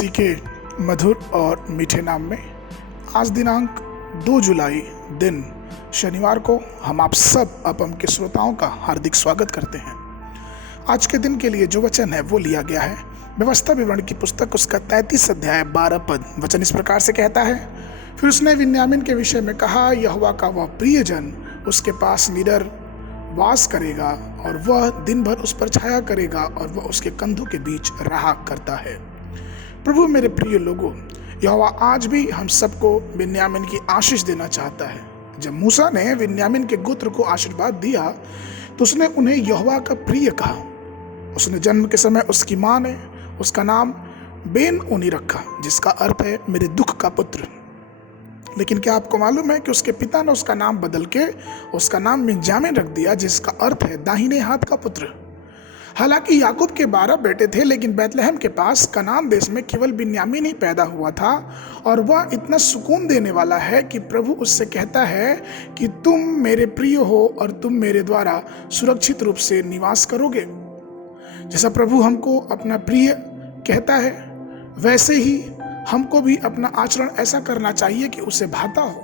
मसीह के मधुर और मीठे नाम में आज दिनांक 2 जुलाई दिन शनिवार को हम आप सब अपम के श्रोताओं का हार्दिक स्वागत करते हैं। आज के दिन के लिए जो वचन है वो लिया गया है व्यवस्था विवरण की पुस्तक उसका 33 अध्याय 12 पद। वचन इस प्रकार से कहता है, फिर उसने बिन्यामीन के विषय में कहा, यहोवा का वह प्रियजन उसके पास निडर वास करेगा और वह दिन भर उस पर छाया करेगा और वह उसके कंधों के बीच रहा करता है। प्रभु मेरे प्रिय लोगों, यहोवा आज भी हम सबको बिन्यामीन की आशीष देना चाहता है। जब मूसा ने बिन्यामीन के गोत्र को आशीर्वाद दिया तो उसने उन्हें यहोवा का प्रिय कहा। उसने जन्म के समय उसकी माँ ने उसका नाम बेन ओनी रखा, जिसका अर्थ है मेरे दुख का पुत्र। लेकिन क्या आपको मालूम है कि उसके पिता ने उसका नाम बदल के उसका नाम बिन्यामीन रख दिया, जिसका अर्थ है दाहिने हाथ का पुत्र। हालांकि याकूब के 12 बेटे थे, लेकिन बैतलहम के पास कनान देश में केवल बिन्यामीन ही पैदा हुआ था और वह इतना सुकून देने वाला है कि प्रभु उससे कहता है कि तुम मेरे प्रिय हो और तुम मेरे द्वारा सुरक्षित रूप से निवास करोगे। जैसा प्रभु हमको अपना प्रिय कहता है, वैसे ही हमको भी अपना आचरण ऐसा करना चाहिए कि उसे भाता हो।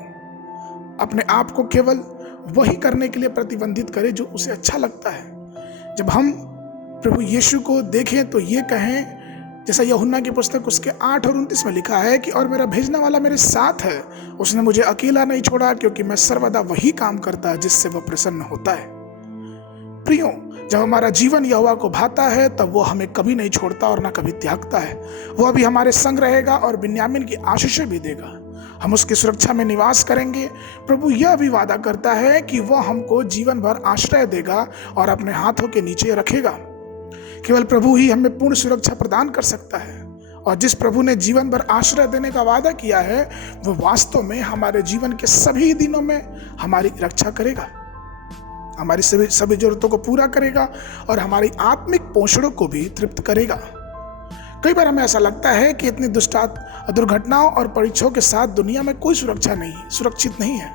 अपने आप को केवल वही करने के लिए प्रतिबंधित करे जो उसे अच्छा लगता है। जब हम प्रभु यीशु को देखें तो ये कहें, जैसा यूहन्ना की पुस्तक उसके 8 और 29 में लिखा है कि और मेरा भेजने वाला मेरे साथ है, उसने मुझे अकेला नहीं छोड़ा, क्योंकि मैं सर्वदा वही काम करता है जिससे वह प्रसन्न होता है। प्रियो, जब हमारा जीवन यहोवा को भाता है तब वो हमें कभी नहीं छोड़ता और ना कभी त्यागता है। वह भी हमारे संग रहेगा और बिन्यामीन की आशीषें भी देगा। हम उसकी सुरक्षा में निवास करेंगे। प्रभु यह भी वादा करता है कि वह हमको जीवन भर आश्रय देगा और अपने हाथों के नीचे रखेगा। केवल प्रभु ही हमें पूर्ण सुरक्षा प्रदान कर सकता है, और जिस प्रभु ने जीवन भर आश्रय देने का वादा किया है वह वास्तव में हमारे जीवन के सभी दिनों में हमारी रक्षा करेगा, हमारी सभी जरूरतों को पूरा करेगा और हमारी आत्मिक पोषणों को भी तृप्त करेगा। कई बार हमें ऐसा लगता है कि इतनी दुर्घटनाओं और परीक्षाओं के साथ दुनिया में कोई सुरक्षित नहीं है,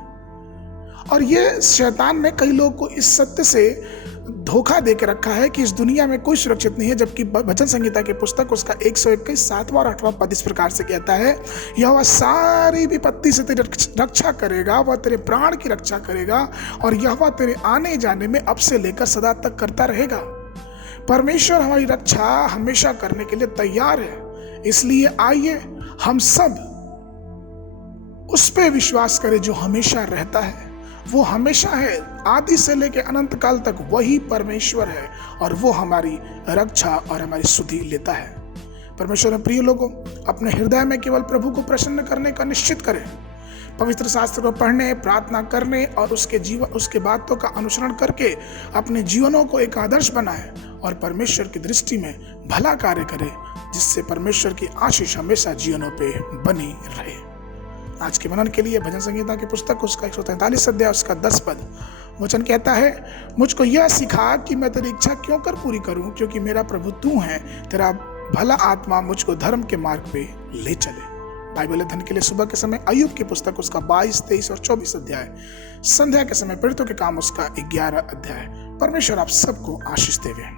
और ये शैतान ने कई लोगों को इस सत्य से धोखा दे के रखा है कि इस दुनिया में कोई सुरक्षित नहीं है। जबकि भजन संहिता की पुस्तक उसका 121 7वां और 8वां पद इस प्रकार से कहता है, यहोवा सारी विपत्ति से तेरी रक्षा करेगा, वह तेरे प्राण की रक्षा करेगा और यहोवा तेरे आने जाने में अब से लेकर सदा तक करता रहेगा। परमेश्वर हमारी रक्षा हमेशा करने के लिए तैयार है। इसलिए आइए हम सब उस पर विश्वास करें जो हमेशा रहता है। वो हमेशा है, आदि से लेकर अनंत काल तक वही परमेश्वर है और वो हमारी रक्षा और हमारी सुधि लेता है। परमेश्वर में प्रिय लोगों, अपने हृदय में केवल प्रभु को प्रसन्न करने का निश्चित करें। पवित्र शास्त्र को पढ़ने, प्रार्थना करने और उसके बातों का अनुसरण करके अपने जीवनों को एक आदर्श बनाएं और परमेश्वर की दृष्टि में भला कार्य करें, जिससे परमेश्वर की आशीष हमेशा जीवनों पे बनी रहे। आज के मनन के लिए भजन संहिता की पुस्तक उसका 143 अध्याय उसका 10 पद। वचन कहता है, मुझको यह सिखा कि मैं तेरी इच्छा क्यों कर पूरी करूं, क्योंकि मेरा प्रभु तू है, तेरा भला आत्मा मुझको धर्म के मार्ग पे ले चले। बाइबल अध्ययन के लिए सुबह के समय अय्यूब की पुस्तक उसका 22, 23 और 24 अध्याय, संध्या के समय पीड़ितों के काम उसका 11 अध्याय। परमेश्वर आप सबको आशीष देवे।